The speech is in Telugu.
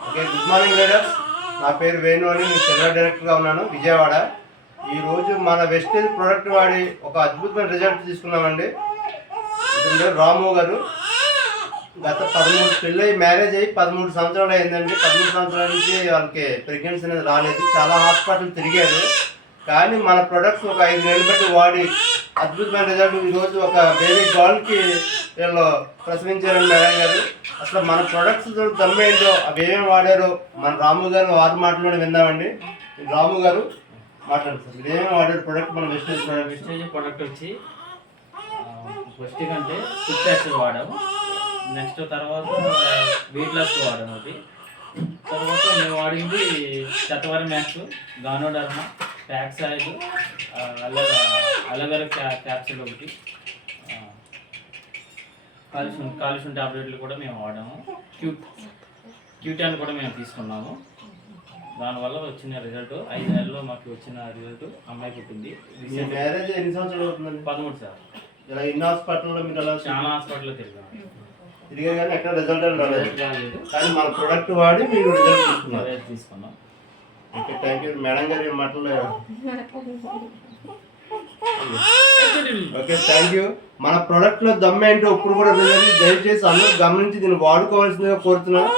Okay, good morning leaders. నా పేరు వేణు అని నేను సెలవు డైరెక్టర్గా ఉన్నాను విజయవాడ. ఈరోజు మన వెస్టేజ్ ప్రోడక్ట్ వాడి ఒక అద్భుతమైన రిజల్ట్ తీసుకున్నామండి. ఇతను రాము గారు. గత 13 పెళ్ళి మ్యారేజ్ అయ్యి 13 సంవత్సరాలు అయిందండి. 13 సంవత్సరాల నుంచి వాళ్ళకి ప్రెగ్నెన్సీ అనేది రాలేదు. చాలా హాస్పిటల్ తిరిగారు. కానీ మన ప్రొడక్ట్స్ ఒక 5 నెలలు బట్టి వాడి అద్భుతమైన రిజల్ట్ ఈరోజు ఒక బేబీ గర్ల్కి వీళ్ళు ప్రసవించారండి మేడం గారు. అసలు మన ప్రొడక్ట్స్ దమ్మేంటో అవి ఏమేమి వాడారో మన రాము గారు వారి మాటలోనే విందామండి. రాము గారు మాట్లాడండి సార్, మీరు ఏమేమి వాడారు ప్రొడక్ట్? మన వెస్టేజ్ ప్రొడక్ట్ వచ్చి ఫస్ట్ కంటే ఫుడ్ యాక్సిల్ వాడాము. నెక్స్ట్ తర్వాత వెయిట్ లాస్ వాడాము. అది తర్వాత మేము వాడింది శతవరం మ్యాక్స్, గానోడర్మా, ప్యాక్స్ ఆయిల్, అలోవెరా క్యాప్సిల్ ఒకటి, కాల్షియం టాబ్లెట్లు కూడా మేము వాడాము. క్యూటాన్ కూడా మేము తీసుకున్నాము. దానివల్ల వచ్చిన రిజల్ట్ 5 నెలల్లో మాకు వచ్చిన రిజల్ట్ అమ్మాయి పుట్టింది. మ్యారేజ్ ఎన్ని సంవత్సరాలు అవుతుందండి? 13 సార్. ఇలా ఇన్ని హాస్పిటల్లో మీరు అలా చాలా హాస్పిటల్లో తిరిగా కానీ ఎక్కడ రిజల్ట్ రాలేదు. కానీ మన ప్రొడక్ట్ వాడి మీరు రిజల్ట్ తీసుకున్నాం. ఓకే, థ్యాంక్ యూ మేడం గారి మాటలు. Okay, thank you. మన ప్రొడక్ట్లో దమ్మ ఏంటో ఇప్పుడు కూడా రిజల్ట్ దయచేసి అందరూ గమనించి దీన్ని వాడుకోవాల్సిందిగా కోరుతున్నాను.